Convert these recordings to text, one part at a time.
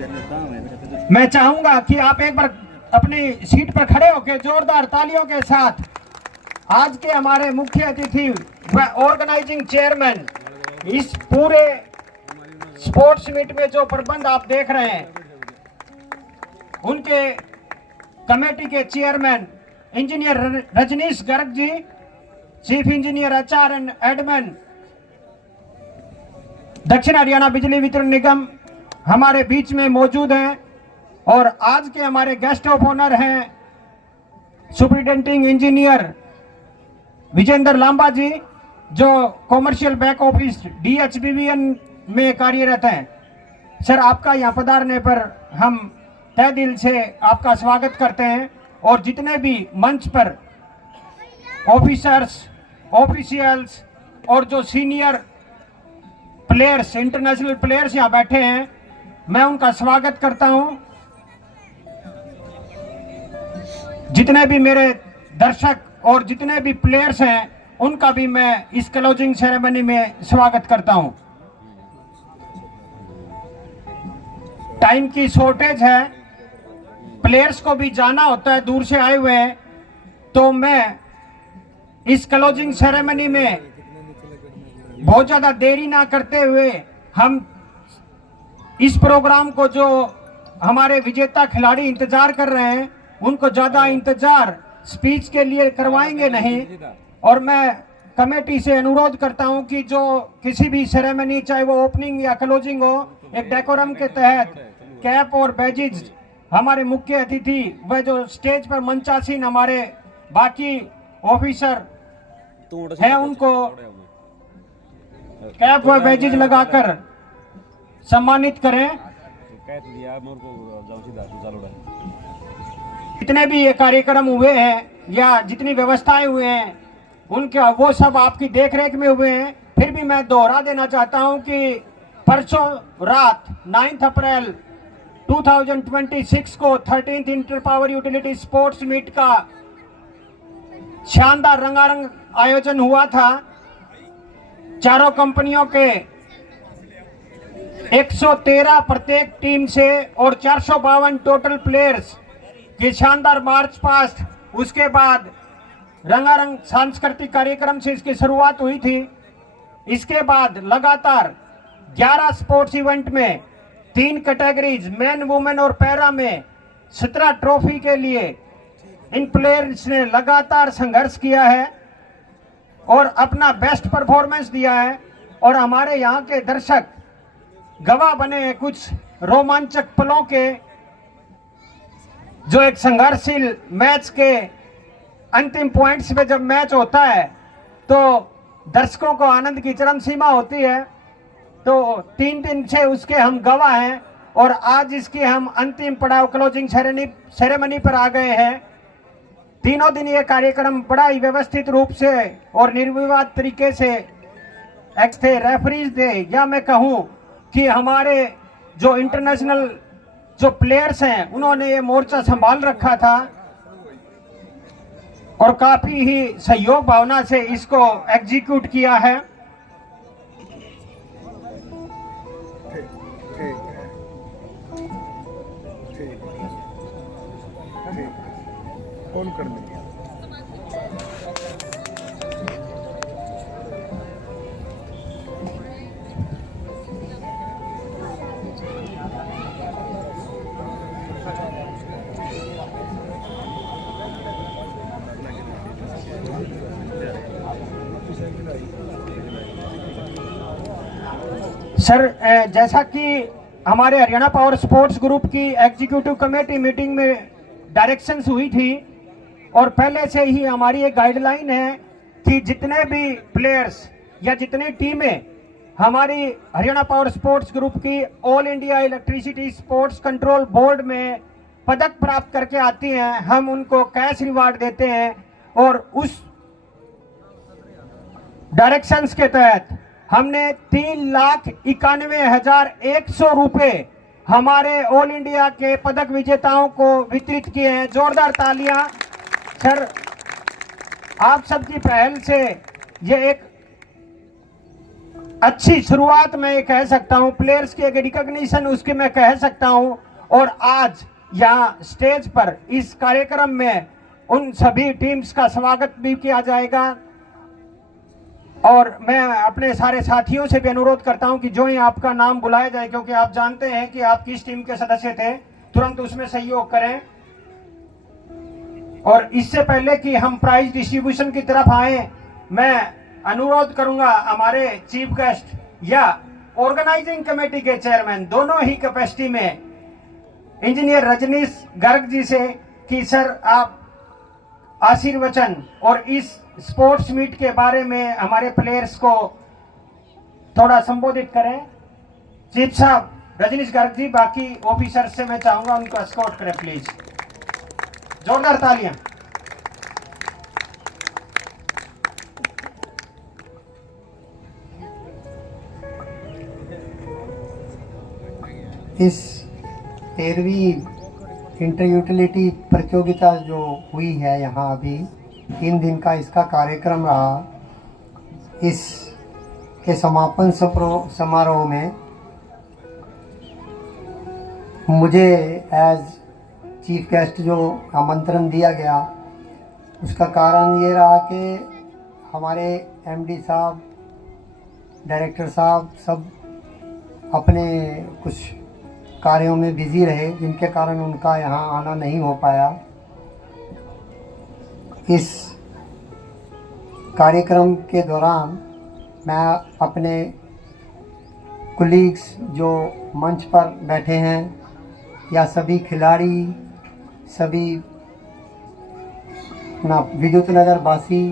मैं चाहूंगा कि आप एक बार अपनी सीट पर खड़े होकर जोरदार तालियों के साथ आज के हमारे मुख्य अतिथि व ऑर्गेनाइजिंग चेयरमैन इस पूरे स्पोर्ट्स मीट में जो प्रबंध आप देख रहे हैं, उनके कमेटी के chairman engineer Rajneesh Garg ji, chief engineer HR and admin Dakshin Haryana बिजली वितरण निगम हमारे बीच में मौजूद हैं। और आज के हमारे गेस्ट ऑफ ऑनर हैं सुपरिटेंडिंग इंजीनियर विजेंद्र लांबा जी, जो कॉमर्शियल बैक ऑफिस DHBVN में कार्यरत हैं। सर, आपका यहाँ पधारने पर हम तहे दिल से आपका स्वागत करते हैं। और जितने भी मंच पर ऑफिसर्स, ऑफिशियल्स और जो सीनियर प्लेयर्स, इंटरनेशनल प्लेयर्स यहाँ बैठे हैं, मैं उनका स्वागत करता हूं। जितने भी मेरे दर्शक और जितने भी प्लेयर्स हैं, उनका भी मैं इस क्लोजिंग सेरेमनी में स्वागत करता हूं। टाइम की शॉर्टेज है, प्लेयर्स को भी जाना होता है, दूर से आए हुए हैं, तो मैं इस क्लोजिंग सेरेमनी में बहुत ज्यादा देरी ना करते हुए हम इस प्रोग्राम को, जो हमारे विजेता खिलाड़ी इंतजार कर रहे हैं, उनको ज्यादा इंतजार स्पीच के लिए करवाएंगे नहीं। और मैं कमेटी से अनुरोध करता हूं कि जो किसी भी सेरेमनी, चाहे वो ओपनिंग या क्लोजिंग हो, एक डेकोरम के तहत कैप और बैजेज हमारे मुख्य अतिथि व जो स्टेज पर मंचासीन हमारे बाकी ऑफिसर हैं, उनको कैप व बैजेज लगाकर सम्मानित करें। जितने भी ये कार्यक्रम हुए हैं या जितनी व्यवस्थाएं हुए हैं, उनके वो सब आपकी देखरेख में हुए हैं। फिर भी मैं दोहरा देना चाहता हूं कि परसों रात 9 अप्रैल 2026 को 13th inter power utility sports meet का शानदार रंगारंग आयोजन हुआ था। चारों कंपनियों के 113 प्रत्येक टीम से और 452 टोटल प्लेयर्स के शानदार मार्च पास्ट, उसके बाद रंगारंग सांस्कृतिक कार्यक्रम से इसकी शुरुआत हुई थी। इसके बाद लगातार 11 स्पोर्ट्स इवेंट में 3 कैटेगरीज मेन, वुमेन और पैरा में 17 ट्रॉफी के लिए इन प्लेयर्स ने लगातार संघर्ष किया है और अपना बेस्ट परफॉर्मेंस दिया है। और हमारे यहाँ के दर्शक गवाह बने हैं कुछ रोमांचक पलों के, जो एक संघर्षशील मैच के अंतिम पॉइंट्स पे जब मैच होता है तो दर्शकों को आनंद की चरम सीमा होती है। तो 3 दिन से उसके हम गवाह हैं और आज इसकी हम अंतिम पड़ाव क्लोजिंग सेरेमनी पर आ गए हैं। तीनों दिन ये कार्यक्रम बड़ा ही व्यवस्थित रूप से और निर्विवाद तरीके से थे। रेफरीज थे, या मैं कहूं कि हमारे जो इंटरनेशनल जो प्लेयर्स हैं, उन्होंने ये मोर्चा संभाल रखा था और काफी ही सहयोग भावना से इसको एग्जीक्यूट किया है। कौन कर दिया? सर, जैसा कि हमारे हरियाणा पावर स्पोर्ट्स ग्रुप की एग्जीक्यूटिव कमेटी मीटिंग में डायरेक्शंस हुई थी और पहले से ही हमारी एक गाइडलाइन है कि जितने भी प्लेयर्स या जितनी टीमें हमारी हरियाणा पावर स्पोर्ट्स ग्रुप की all India electricity sports control board में पदक प्राप्त करके आती हैं, हम उनको कैश रिवार्ड देते हैं। और उस डायरेक्शंस के तहत हमने 3,91,100 रुपए हमारे ऑल इंडिया के पदक विजेताओं को वितरित किए हैं। जोरदार तालियां सर, आप सबकी पहल से ये एक अच्छी शुरुआत मैं ये कह सकता हूं, प्लेयर्स की एक रिकॉग्निशन उसकी मैं कह सकता हूं। और आज यहाँ स्टेज पर इस कार्यक्रम में उन सभी टीम्स का स्वागत भी किया जाएगा। और मैं अपने सारे साथियों से भी अनुरोध करता हूं कि जो ही आपका नाम बुलाया जाए, क्योंकि आप जानते हैं कि आप किस टीम के सदस्य थे, तुरंत उसमें सहयोग करें। और इससे पहले कि हम प्राइज डिस्ट्रीब्यूशन की तरफ आए, मैं अनुरोध करूंगा हमारे चीफ गेस्ट या ऑर्गेनाइजिंग कमेटी के चेयरमैन दोनों ही कैपेसिटी में इंजीनियर रजनीश गर्ग जी से कि सर आप आशीर्वचन और इस स्पोर्ट्स मीट के बारे में हमारे प्लेयर्स को थोड़ा संबोधित करें। चीफ साहब रजनीश गर्ग जी, बाकी ऑफिसर्स से मैं चाहूंगा उनको एस्कॉर्ट करें प्लीज। जोरदार तालियां। इस 13वीं इंटर यूटिलिटी प्रतियोगिता जो हुई है यहाँ अभी 3 दिन का इसका कार्यक्रम रहा, इस के समापन समारोह में मुझे एज चीफ गेस्ट जो आमंत्रण दिया गया, उसका कारण ये रहा कि हमारे एमडी साहब, डायरेक्टर साहब सब अपने कुछ कार्यों में बिजी रहे, जिनके कारण उनका यहाँ आना नहीं हो पाया। इस कार्यक्रम के दौरान मैं अपने कुलीग्स जो मंच पर बैठे हैं या सभी खिलाड़ी, सभी विद्युत नगर वासी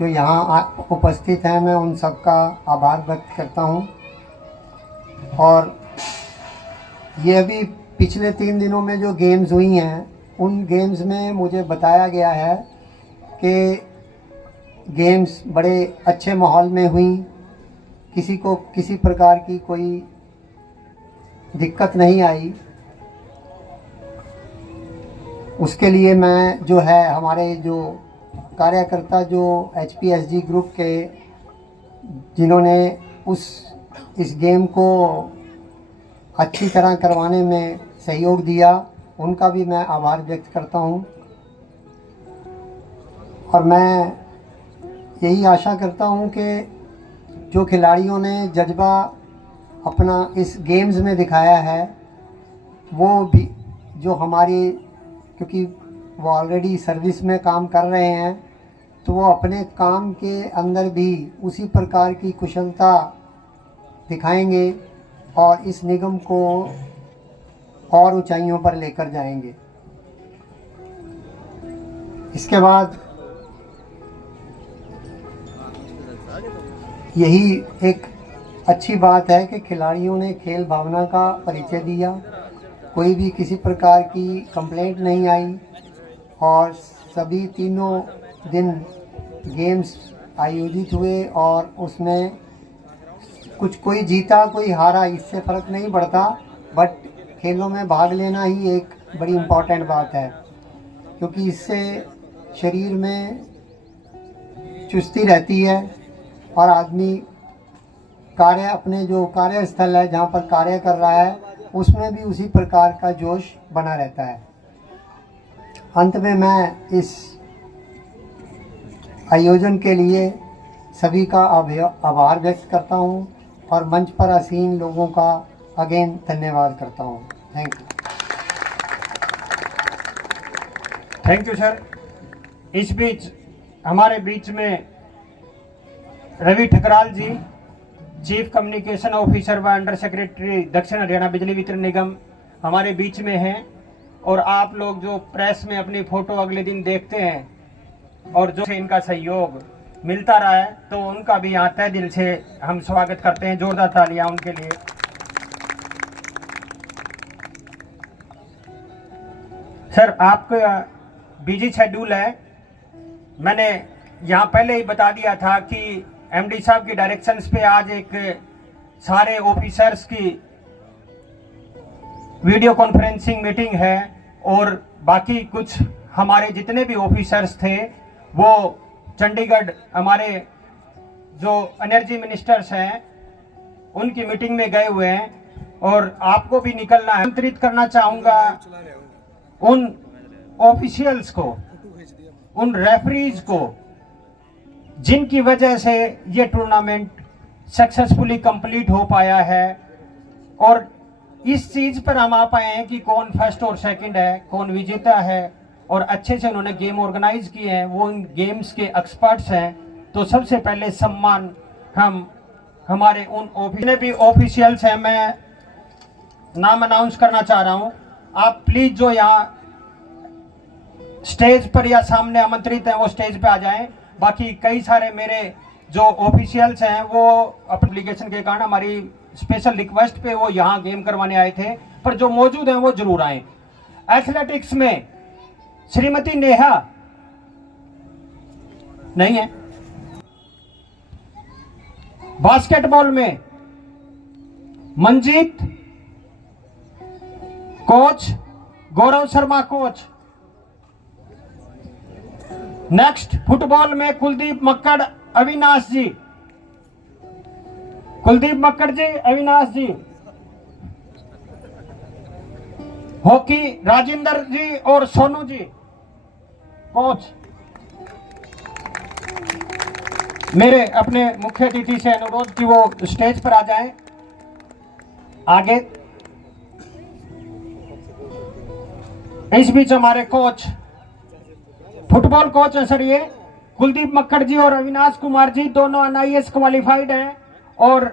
जो यहाँ उपस्थित हैं, मैं उन सबका आभार व्यक्त करता हूँ। और ये अभी पिछले 3 दिनों में जो गेम्स हुई हैं, उन गेम्स में मुझे बताया गया है कि गेम्स बड़े अच्छे माहौल में हुई, किसी को किसी प्रकार की कोई दिक्कत नहीं आई। उसके लिए मैं जो है हमारे जो कार्यकर्ता जो HPSG ग्रुप के जिन्होंने इस गेम को अच्छी तरह करवाने में सहयोग दिया, उनका भी मैं आभार व्यक्त करता हूं। और मैं यही आशा करता हूं कि जो खिलाड़ियों ने जज्बा अपना इस गेम्स में दिखाया है, वो भी जो हमारी, क्योंकि वो ऑलरेडी सर्विस में काम कर रहे हैं, तो वो अपने काम के अंदर भी उसी प्रकार की कुशलता दिखाएंगे और इस निगम को और ऊंचाइयों पर लेकर जाएंगे। इसके बाद यही एक अच्छी बात है कि खिलाड़ियों ने खेल भावना का परिचय दिया, कोई भी किसी प्रकार की कंप्लेंट नहीं आई और सभी तीनों दिन गेम्स आयोजित हुए और उसमें कोई जीता कोई हारा, इससे फ़र्क नहीं पड़ता, बट खेलों में भाग लेना ही एक बड़ी इम्पॉर्टेंट बात है, क्योंकि इससे शरीर में चुस्ती रहती है और आदमी अपने जो कार्यस्थल है जहाँ पर कार्य कर रहा है, उसमें भी उसी प्रकार का जोश बना रहता है। अंत में मैं इस आयोजन के लिए सभी का आभार व्यक्त करता हूँ और मंच पर आसीन लोगों का अगेन धन्यवाद करता हूँ। Thank you. Thank you sir. इस बीच हमारे बीच में रवि ठकराल जी, चीफ कम्युनिकेशन ऑफिसर व अंडर सेक्रेटरी दक्षिण हरियाणा बिजली वितरण निगम हमारे बीच में हैं। और आप लोग जो प्रेस में अपनी फोटो अगले दिन देखते हैं और जो इनका सहयोग मिलता रहा है, तो उनका भी यहाँ तहे दिल से हम स्वागत करते हैं। जोरदार तालियां उनके लिए। सर आपका बिजी शेड्यूल है, मैंने यहाँ पहले ही बता दिया था कि एमडी साहब की डायरेक्शंस पे आज एक सारे ऑफिसर्स की वीडियो कॉन्फ्रेंसिंग मीटिंग है और बाकी कुछ हमारे जितने भी ऑफिसर्स थे वो चंडीगढ़, हमारे जो एनर्जी मिनिस्टर्स हैं उनकी मीटिंग में गए हुए हैं और आपको भी निकलना है। आमंत्रित करना चाहूंगा उन ऑफिशियल्स को, उन रेफरीज को जिनकी वजह से ये टूर्नामेंट सक्सेसफुली कंप्लीट हो पाया है, और इस चीज पर हम आ पाए हैं कि कौन फर्स्ट और सेकंड है, कौन विजेता है, और अच्छे से उन्होंने गेम ऑर्गेनाइज किए हैं, वो इन गेम्स के एक्सपर्ट्स हैं। तो सबसे पहले सम्मान हम हमारे उन जितने भी ऑफिशियल्स हैं, मैं नाम अनाउंस करना चाह रहा हूं। आप प्लीज जो यहाँ स्टेज पर या सामने आमंत्रित हैं वो स्टेज पे आ जाएं। बाकी कई सारे मेरे जो ऑफिशियल्स हैं वो एप्लीकेशन के कारण हमारी स्पेशल रिक्वेस्ट पे वो यहाँ गेम करवाने आए थे, पर जो मौजूद हैं वो जरूर आए। एथलेटिक्स में श्रीमती नेहा नहीं है, बास्केटबॉल में Manjeet coach, Gaurav Sharma coach. Next football में कुलदीप मक्कड़, अविनाश जी, कुलदीप मक्कड़ जी, अविनाश जी। हॉकी राजेंद्र जी और सोनू जी कोच। मेरे अपने मुख्य अतिथि से अनुरोध कि वो स्टेज पर आ जाएं। आगे इस बीच हमारे कोच, फुटबॉल कोच हैं सर, ये कुलदीप मक्कड़ जी और अविनाश कुमार जी दोनों NIS क्वालिफाइड हैं और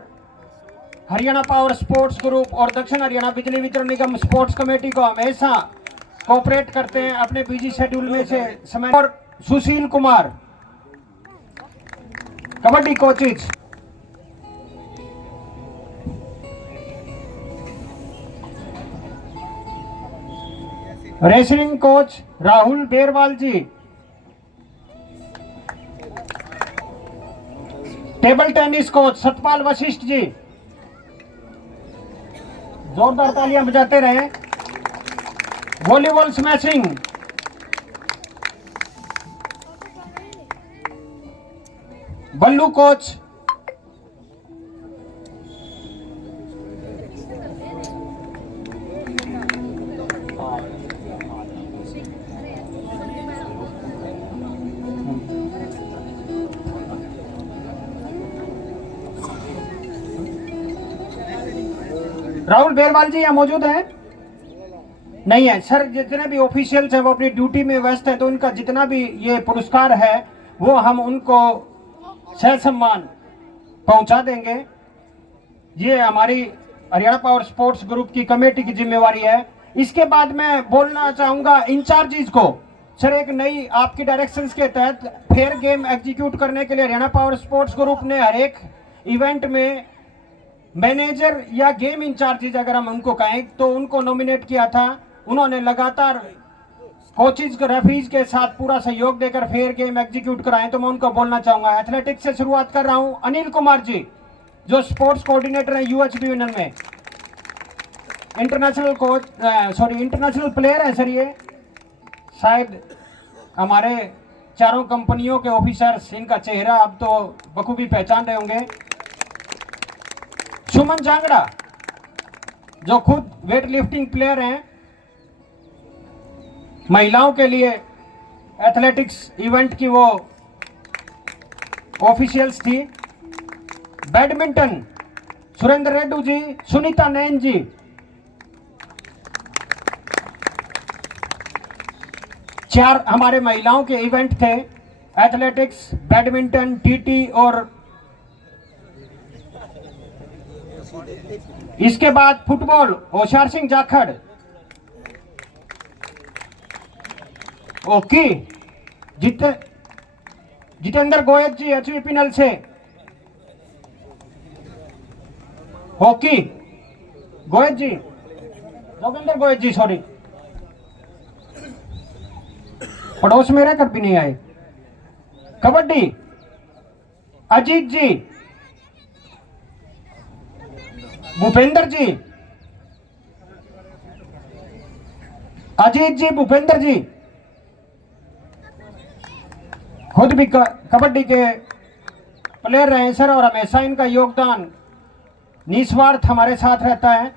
हरियाणा पावर स्पोर्ट्स ग्रुप और दक्षिण हरियाणा बिजली वितरण निगम स्पोर्ट्स कमेटी को हमेशा कोऑपरेट करते हैं अपने बिजी शेड्यूल में से समय। और Sushil Kumar kabaddi coaches. Wrestling coach Rahul Berwal ji. Table tennis coach Satpal Vashisht ji. जोरदार तालियां बजाते रहे। Volleyball smashing Ballu coach. Rahul Berwal ji यहाँ मौजूद हैं? नहीं है सर। जितने भी ऑफिशियल्स हैं वो अपनी ड्यूटी में व्यस्त हैं, तो उनका जितना भी ये पुरस्कार है वो हम उनको सह सम्मान पहुंचा देंगे। ये हमारी हरियाणा पावर स्पोर्ट्स ग्रुप की कमेटी की जिम्मेवारी है। इसके बाद मैं बोलना चाहूंगा इंचार्जिज को। सर, एक नई आपकी डायरेक्शंस के तहत फेयर गेम एग्जीक्यूट करने के लिए हरियाणा पावर स्पोर्ट्स ग्रुप ने हर एक इवेंट में मैनेजर या गेम इंचार्जिज अगर हम उनको कहें तो उनको नॉमिनेट किया था। उन्होंने लगातार कोचेज रेफरीज के साथ पूरा सहयोग देकर फेयर गेम एग्जीक्यूट कराए, तो मैं उनको बोलना चाहूंगा। एथलेटिक्स से शुरुआत कर रहा हूं। अनिल कुमार जी जो स्पोर्ट्स कोऑर्डिनेटर हैं UHB विनर में, इंटरनेशनल कोच इंटरनेशनल प्लेयर है सर। ये शायद हमारे चारों कंपनियों के ऑफिसर्स इनका चेहरा अब तो बखूबी पहचान रहे होंगे। सुमन जांगड़ा जो खुद वेट लिफ्टिंग प्लेयर हैं, महिलाओं के लिए एथलेटिक्स इवेंट की वो ऑफिशियल्स थी। बैडमिंटन सुरेंद्र रेड्डू जी, सुनीता नैन जी। चार हमारे महिलाओं के इवेंट थे, एथलेटिक्स, बैडमिंटन, TT और इसके बाद फुटबॉल होशियार सिंह जाखड़। ओके, जितेंद्र गोयत जी HV पिनल से। हॉकी गोयत जी, जोगिंदर गोयत जी, सॉरी, पड़ोस में रहकर भी नहीं आए। कबड्डी अजीत जी, भूपेंद्र जी, अजीत जी, भूपेंद्र जी खुद भी कबड्डी के प्लेयर रहे सर और हमेशा इनका योगदान निस्वार्थ हमारे साथ रहता है।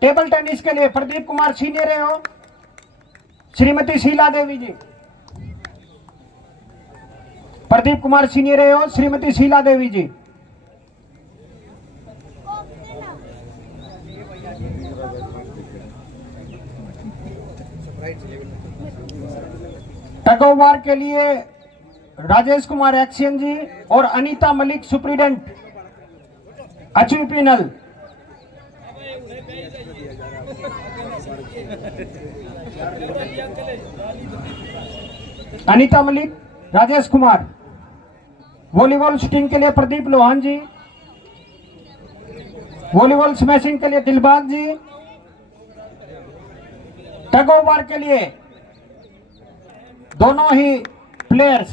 टेबल टेनिस के लिए प्रदीप कुमार सीनियर हो, श्रीमती शीला देवी जी। प्रदीप कुमार सीनियर हो, Shrimati Sheela Devi ji. Tug of war के लिए राजेश कुमार एक्सियन जी और अनीता मलिक सुप्रीडेंट अचुपीनल। अनीता मलिक, राजेश कुमार। वॉलीबॉल शूटिंग के लिए प्रदीप लोहान जी। वॉलीबॉल स्मैशिंग के लिए दिलबाग जी। टग ऑफ वार के लिए दोनों ही प्लेयर्स,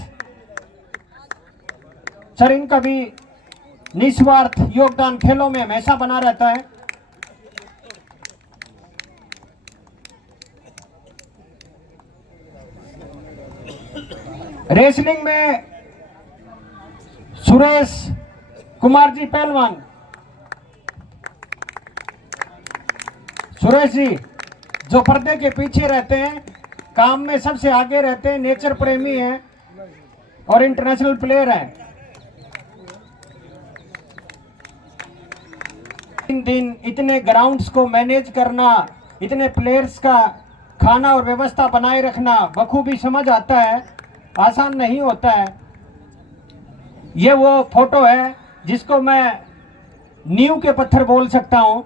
सर इनका भी निस्वार्थ योगदान खेलों में हमेशा बना रहता है। रेसलिंग में सुरेश कुमार जी पहलवान। सुरेश जी जो पर्दे के पीछे रहते हैं, काम में सबसे आगे रहते हैं, नेचर प्रेमी हैं और इंटरनेशनल प्लेयर हैं। इन दिन इतने ग्राउंड्स को मैनेज करना, इतने प्लेयर्स का खाना और व्यवस्था बनाए रखना बखूबी समझ आता है, आसान नहीं होता है। ये वो फोटो है जिसको मैं नींव के पत्थर बोल सकता हूं,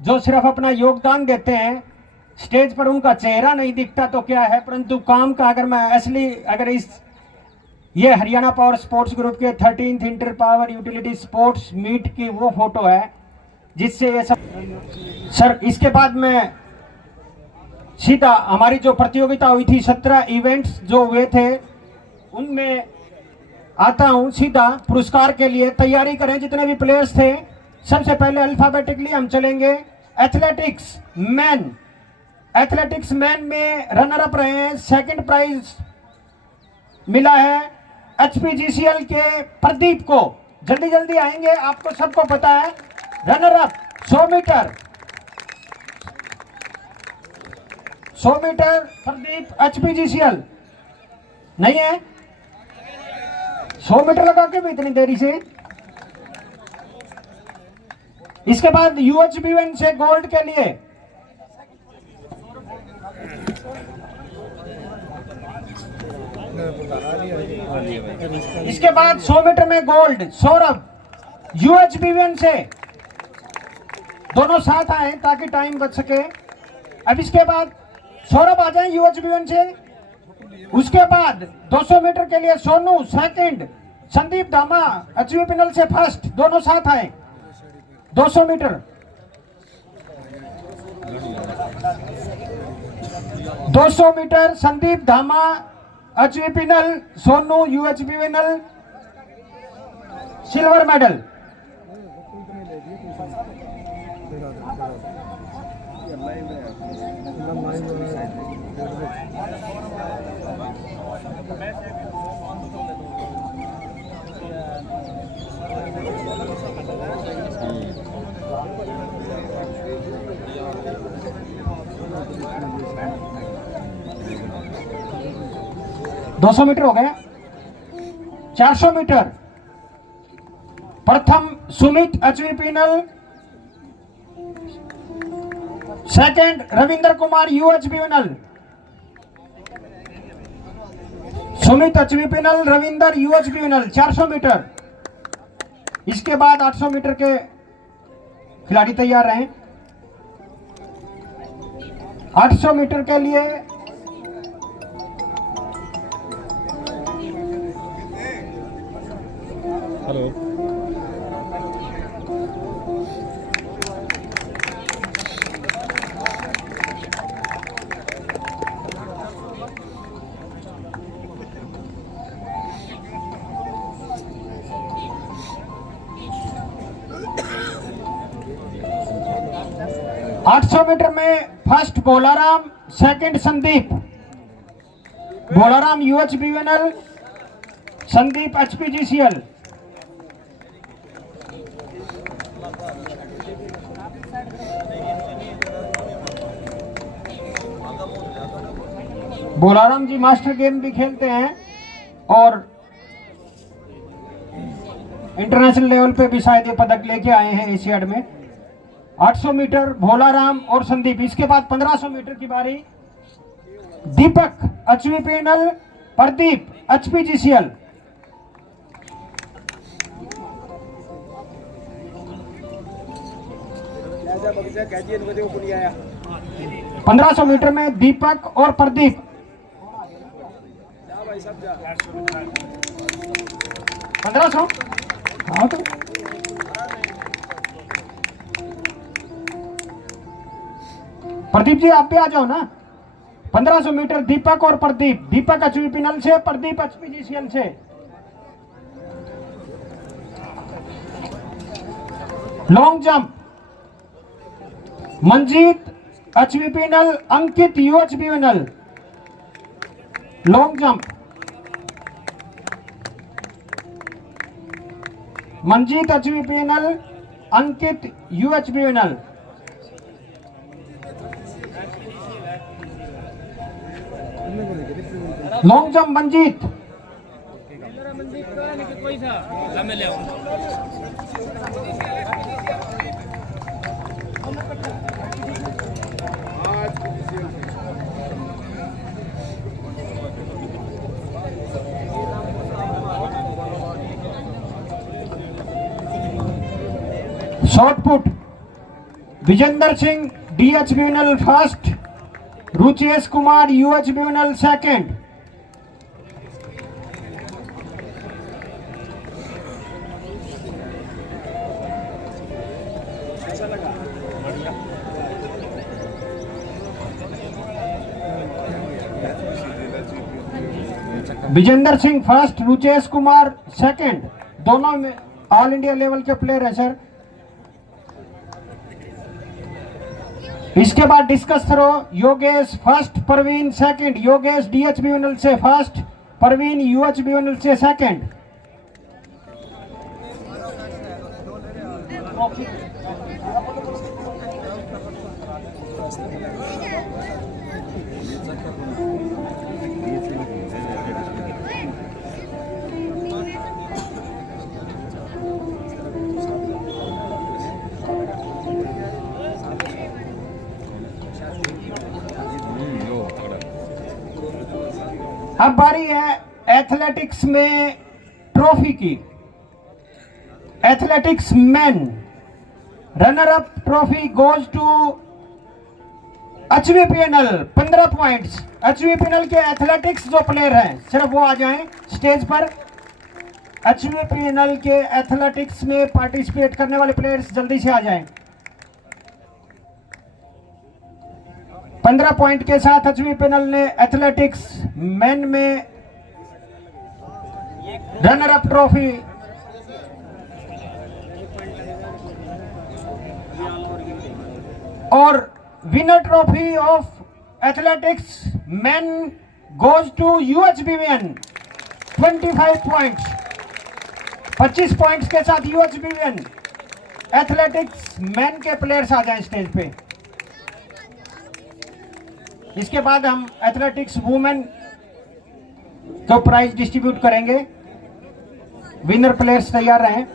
जो सिर्फ अपना योगदान देते हैं। स्टेज पर उनका चेहरा नहीं दिखता तो क्या है, परंतु काम का अगर ये हरियाणा पावर स्पोर्ट्स ग्रुप के 13th inter power utility sports meet की वो फोटो है जिससे ये सब। सर इसके बाद में सीधा हमारी जो प्रतियोगिता हुई थी, 17 इवेंट्स जो हुए थे, उनमें आता हूं सीधा पुरस्कार के लिए। तैयारी करें जितने भी प्लेयर्स थे। सबसे पहले अल्फाबेटिकली हम चलेंगे। एथलेटिक्स मैन, एथलेटिक्स मैन में रनर अप रहे हैं। सेकंड प्राइज मिला है एचपीजीसीएल के प्रदीप को। जल्दी जल्दी आएंगे, आपको सबको पता है। Runner up 100 meter, 100 meter Pradeep HPGCL नहीं है। 100 मीटर लगा के भी इतनी देरी से। इसके बाद यूएचबीएन से गोल्ड के लिए इसके बाद 100 मीटर में गोल्ड सौरभ यूएचबीएन से। दोनों साथ आए ताकि टाइम बच सके। अब इसके बाद सौरभ आ जाए यूएचबीएन से। उसके बाद 200 मीटर के लिए सोनू सेकंड, संदीप धामा एचपीएनएल से फर्स्ट। दोनों साथ आए। 200 मीटर 200 मीटर संदीप धामा एचपीएनएल, सोनू यूएचबीएनएल सिल्वर मेडल। दो 200 मीटर हो गया। 400 मीटर प्रथम सुमित एचपीएनएल, सेकंड रविंद्र कुमार यूएचबीएनएल। सुमित एचपीएनएल, रविंदर यूएचबीएनएल 400 मीटर। इसके बाद 800 मीटर के खिलाड़ी तैयार रहे। 800 मीटर के लिए हेलो 800 मीटर में first Bolaram, second Sandeep. Bolaram UHBNL, Sandeep HPGCL. Bolaram ji master game भी खेलते हैं और इंटरनेशनल लेवल पे भी शायद ये पदक लेके आए हैं एशियाड में। 800 मीटर भोलाराम और संदीप। इसके बाद 1500 मीटर की बारी दीपक HVPNL, प्रदीप HPGCL। पंद्रह 1500 मीटर में दीपक और प्रदीप। 1500। हाँ तो प्रदीप जी आप भी आ जाओ ना। 1500 मीटर दीपक और प्रदीप। दीपक HVPNL से, प्रदीप HPGCL से। Long jump Manjeet HVPNL, Ankit UHBNL। Long jump Manjeet HVPNL, Ankit UHBNL। Long jump Manjeet. Shot put Vijender Singh DHBNL first, Ruchesh Kumar UHBNL second. Vijender Singh first, Ruchesh Kumar second. दोनों में ऑल इंडिया लेवल के प्लेयर है सर। इसके बाद discus throw Yogesh first, Praveen second. Yogesh DHBNL से फर्स्ट, प्रवीण UHBNL से सेकंड। अब बारी है एथलेटिक्स में ट्रॉफी की। Athletics main runner up trophy goes to HVPNL। 15 points. HVPNL के एथलेटिक्स जो प्लेयर हैं सिर्फ वो आ जाएं स्टेज पर। HVPNL के एथलेटिक्स में पार्टिसिपेट करने वाले प्लेयर्स जल्दी से आ जाएं। 15 पॉइंट के साथ HVPNL ने एथलेटिक्स मेन में रनर अप ट्रॉफी और winner trophy of athletics men goes to UHBN। 25 points. 25 points के साथ UHBN एथलेटिक्स मेन के प्लेयर्स आ जाएं स्टेज पे। इसके बाद हम एथलेटिक्स वुमेन को प्राइज डिस्ट्रीब्यूट करेंगे। विनर प्लेयर्स तैयार रहें।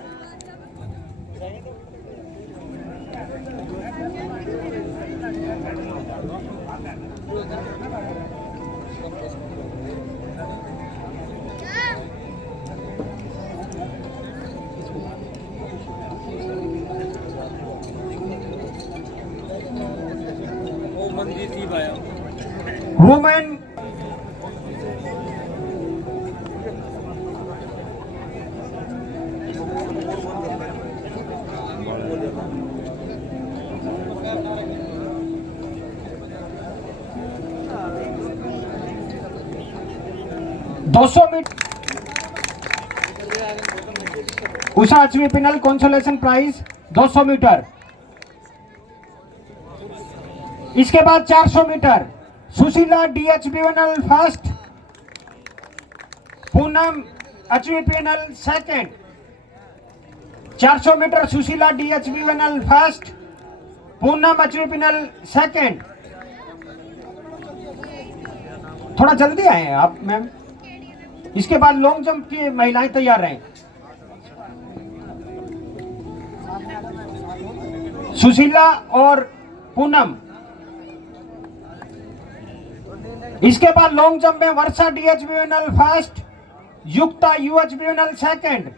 Women meter Usha HVPNL consolation prize 200 meter. इसके बाद 400 meter Sushila DHBNL first, Poonam HVPNL second. 400 meter Sushila DHBNL first, Poonam HVPNL second. थोड़ा जल्दी आए आप मैम। इसके बाद लॉन्ग जंप की महिलाएं तैयार रहें। सुशीला और पूनम। इसके बाद लॉन्ग जंप में वर्षा DHBUNL फर्स्ट, युक्ता UHBUNL सेकंड।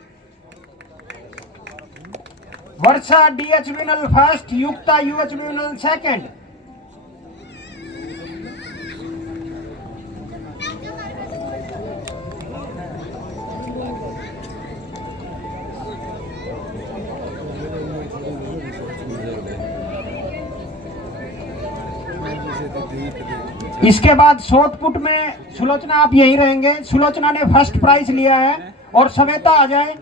वर्षा DHBUNL फर्स्ट, युक्ता UHBUNL सेकंड। इसके बाद शॉर्ट पुट में सुलोचना आप यहीं रहेंगे। सुलोचना ने फर्स्ट प्राइज लिया है और श्वेता आ जाए।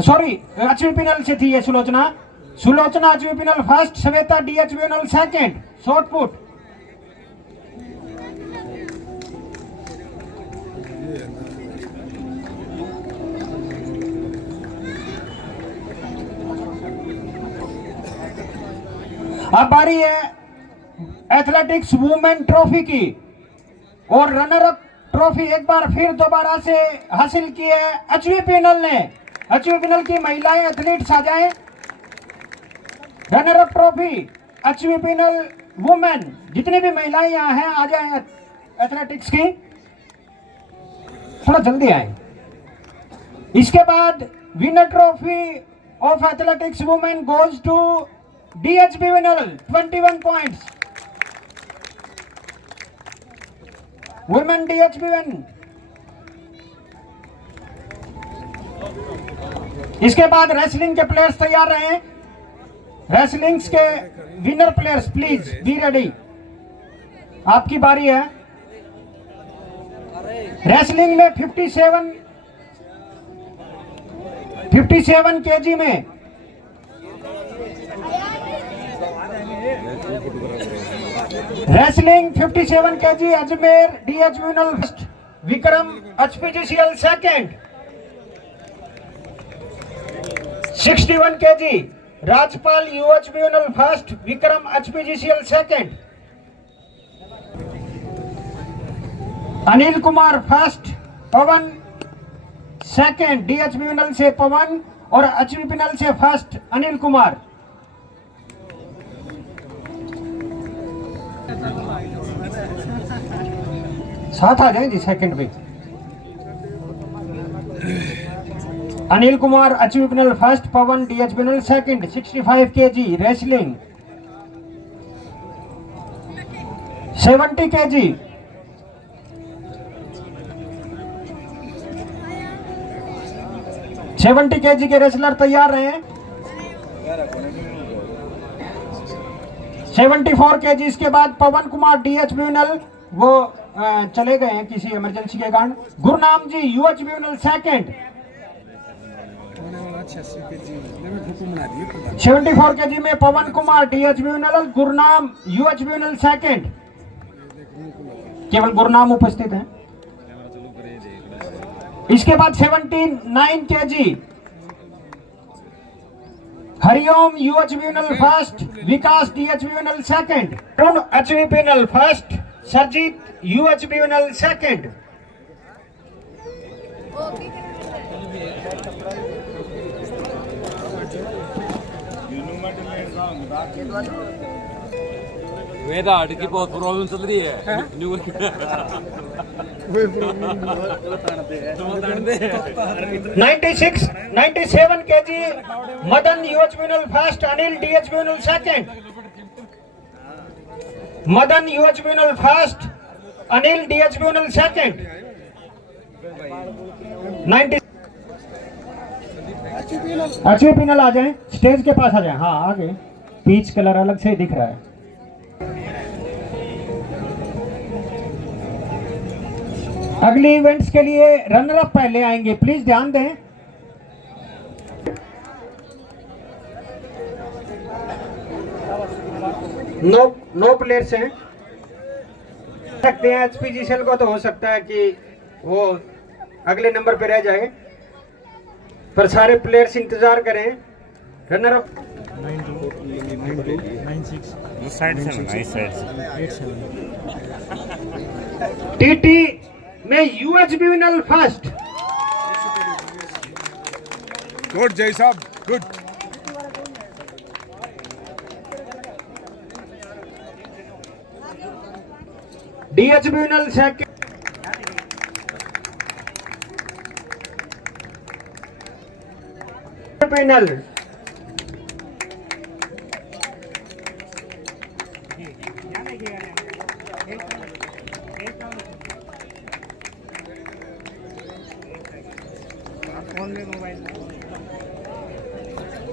सॉरी, HBPNL से थी ये Sulochana. Sulochana HBPNL first, Shweta DHBUNL second short put. अब बारी है एथलेटिक्स वुमेन ट्रॉफी की और रनर अप ट्रॉफी एक बार फिर दोबारा से हासिल की है HBPNL ने। HBPNL की महिलाएं एथलीट्स आ जाएं। Runner up trophy HBPNL women, जितनी भी महिलाएं यहाँ हैं आ जाएं एथलेटिक्स की, थोड़ा जल्दी आए। इसके बाद winner trophy of athletics women goes to DHBUNL 21 points. Women DHBUN। इसके बाद रेसलिंग के प्लेयर्स तैयार रहे। रेसलिंग्स के winner players please be ready, आपकी बारी है। रेसलिंग में 57 केजी में wrestling 57 KG Ajmer DHBUNL first, Vikram HPGCL second. 61 KG Rajpal UHBUNL first, Vikram HPGCL second. Anil Kumar first, Pavan second. DHBUNL से पवन और HBPNL से फर्स्ट अनिल कुमार। साथ आ जाएं जी सेकंड पे। अनिल कुमार HBPNL फर्स्ट, पवन DHBUNL second. 65 KG wrestling. 70 KG के रेसलर तैयार रहे हैं। 74 केजी। इसके बाद पवन कुमार DHBUNL वो चले गए हैं किसी इमरजेंसी के कारण। Gurnam ji UHBUNL second. 74 KG में Pavan Kumar DHBUNL, Gurnam UHBUNL second. केवल गुरनाम उपस्थित हैं। इसके बाद 79 KG Hariom UHBUNL first, Vikas DHBUNL second. HBPNL first, Sarjeet UHBUNL second. वेदा हार्ट की बहुत प्रॉब्लम चल रही है। 97 KG Madan UHBUNL first, Anil DHBUNL second. Madan UHBUNL first, Anil DHBUNL second. 90 HBPNL आ जाएं, स्टेज के पास आ जाएं। हाँ आगे, पीच कलर अलग से दिख रहा है। अगली इवेंट्स के लिए रनर अप पहले आएंगे, प्लीज ध्यान दें। नो प्लेयर्स हैं सकते हैं। HPGCL को तो हो सकता है कि वो अगले नंबर पे रह जाए, पर सारे प्लेयर्स इंतजार करें। रनर अप 96 साइड से टीटी में UHBVNL first. Good Jai साहब, गुड। DHBVNL second. विनल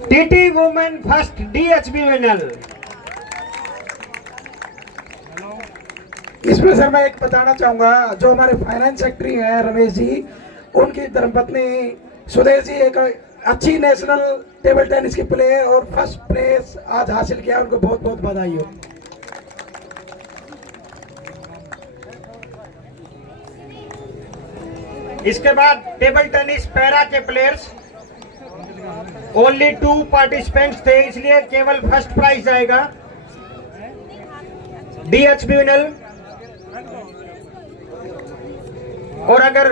TT women first DHBVNL. इसमें सर मैं एक बताना चाहूंगा, जो हमारे फाइनेंस सेक्रेटरी हैं रमेश जी, उनकी धर्मपत्नी सुदेश जी एक अच्छी नेशनल टेबल टेनिस की प्लेयर और फर्स्ट प्लेस आज हासिल किया, उनको बहुत बहुत बधाई हो। इसके बाद टेबल टेनिस पैरा के प्लेयर्स, ओनली 2 पार्टिसिपेंट्स थे, इसलिए केवल फर्स्ट प्राइज आएगा। डीएचबी विनल, और अगर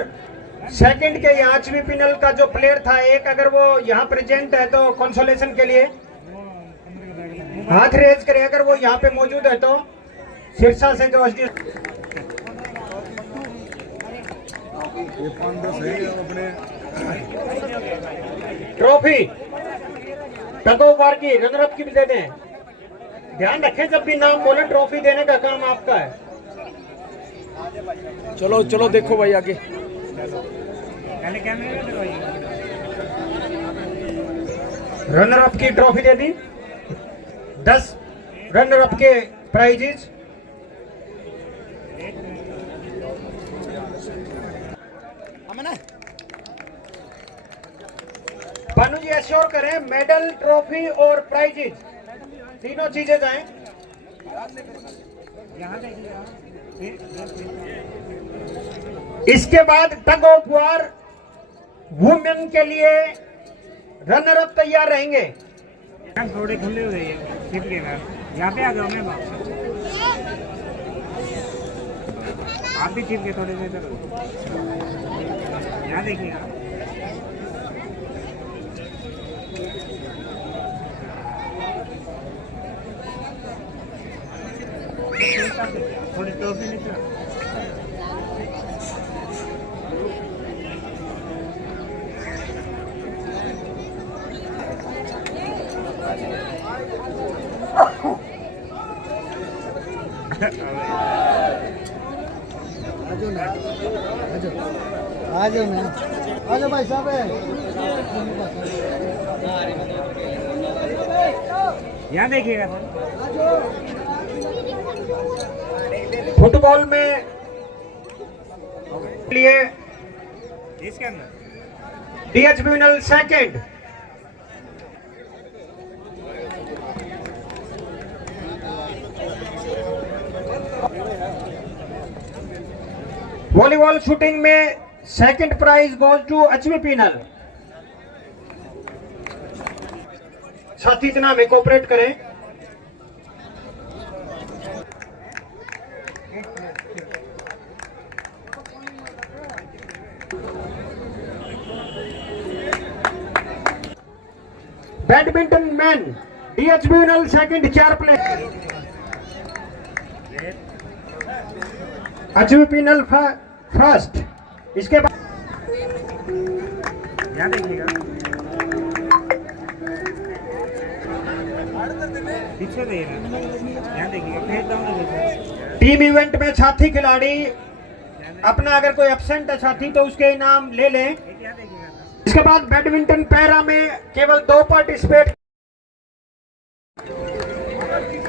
सेकंड के याचवी पिनल का जो प्लेयर था एक, अगर वो यहाँ प्रेजेंट है तो कंसोलेशन के लिए हाथ रेज करे, अगर वो यहाँ पे मौजूद है तो सिरसा से जो ट्रॉफी टगो वार की रनरअप की भी दे दें। ध्यान रखें जब भी नाम बोले ट्रॉफी देने का काम आपका है। चलो चलो देखो भाई आगे। रनर अप की ट्रॉफी दे दी, 10 रनर अप के प्राइजेस। भानु जी एश्योर करें मेडल, ट्रॉफी और प्राइजेस तीनों चीजें जाएं। इसके बाद टग ऑफ वार वुमेन के लिए रनर अप तैयार रहेंगे। थोड़े खुले हुए हैं यहाँ पे आ जाओ मैं आप भी चिप के थोड़े से इधर यहाँ देखिएगा। थोड़ी ट्रॉफी नीचे आ जाओ भाई साहब। यहाँ देखिएगा। फुटबॉल में लिए इसके अंदर DHBVNL second, volleyball shooting में second prize goes to HVPNL. साथी जना में कोऑपरेट करें। Badminton man DHBVNL second 4 player, HVPNL first. इसके बाद यहाँ देखिएगा पीछे देखिएगा, यहाँ देखिएगा फेस डाउन देखिएगा। टीम इवेंट में साथी खिलाड़ी अपना अगर कोई एब्सेंट है साथी तो उसके इनाम ले लें। यहाँ देखिएगा। इसके बाद बैडमिंटन पैरा में केवल 2 पार्टिसिपेट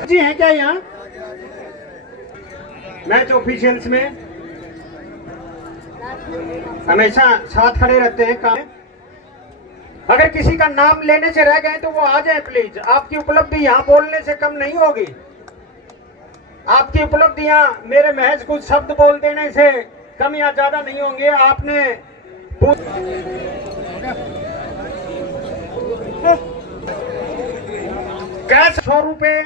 जी हैं क्या यहाँ मैच ऑफिशियल्स में हमेशा साथ खड़े रहते हैं काम। अगर किसी का नाम लेने से रह गए तो वो आ जाए प्लीज। आपकी उपलब्धि यहाँ बोलने से कम नहीं होगी। आपकी उपलब्धियां मेरे महज कुछ शब्द बोल देने से कम या ज्यादा नहीं होंगे। आपने कैश 100 रुपए,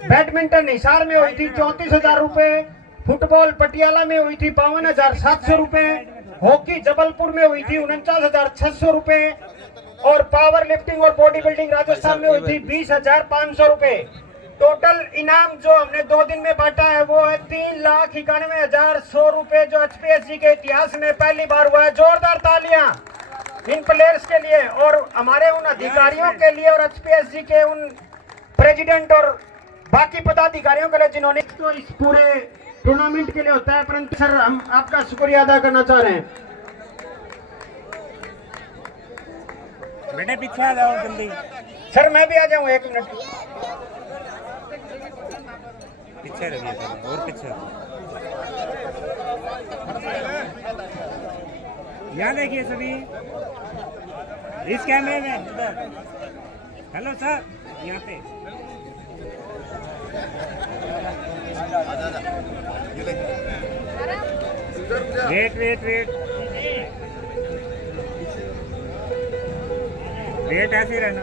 बैडमिंटन हिसार में हुई थी 34,000 रुपए, फुटबॉल पटियाला में हुई थी 52,700 रुपए, हॉकी जबलपुर में हुई थी 49,600 रुपए और पावर लिफ्टिंग और बॉडी बिल्डिंग राजस्थान में हुई थी 20,500 रुपए। टोटल इनाम जो हमने 2 दिन में बांटा है वो है 3,91,100 रुपए, जो HPSG के इतिहास में पहली बार हुआ है। जोरदार तालियां इन प्लेयर्स के लिए और हमारे उन अधिकारियों के लिए और HPSG के उन प्रेसिडेंट और बाकी पदाधिकारियों के लिए जिन्होंने तो इस पूरे टूर्नामेंट के लिए होता है। परंतु सर हम आपका शुक्रिया अदा करना चाह रहे हैं। बेटे पीछे आ जाओ जल्दी। सर मैं भी आ जाऊं 1 मिनट। पीछे रहिए सर, और पीछे। यहाँ देखिए सभी इस कैमरे में इधर। हेलो सर, यहाँ पे वेट वेट वेट वेट, ऐसे ही रहना।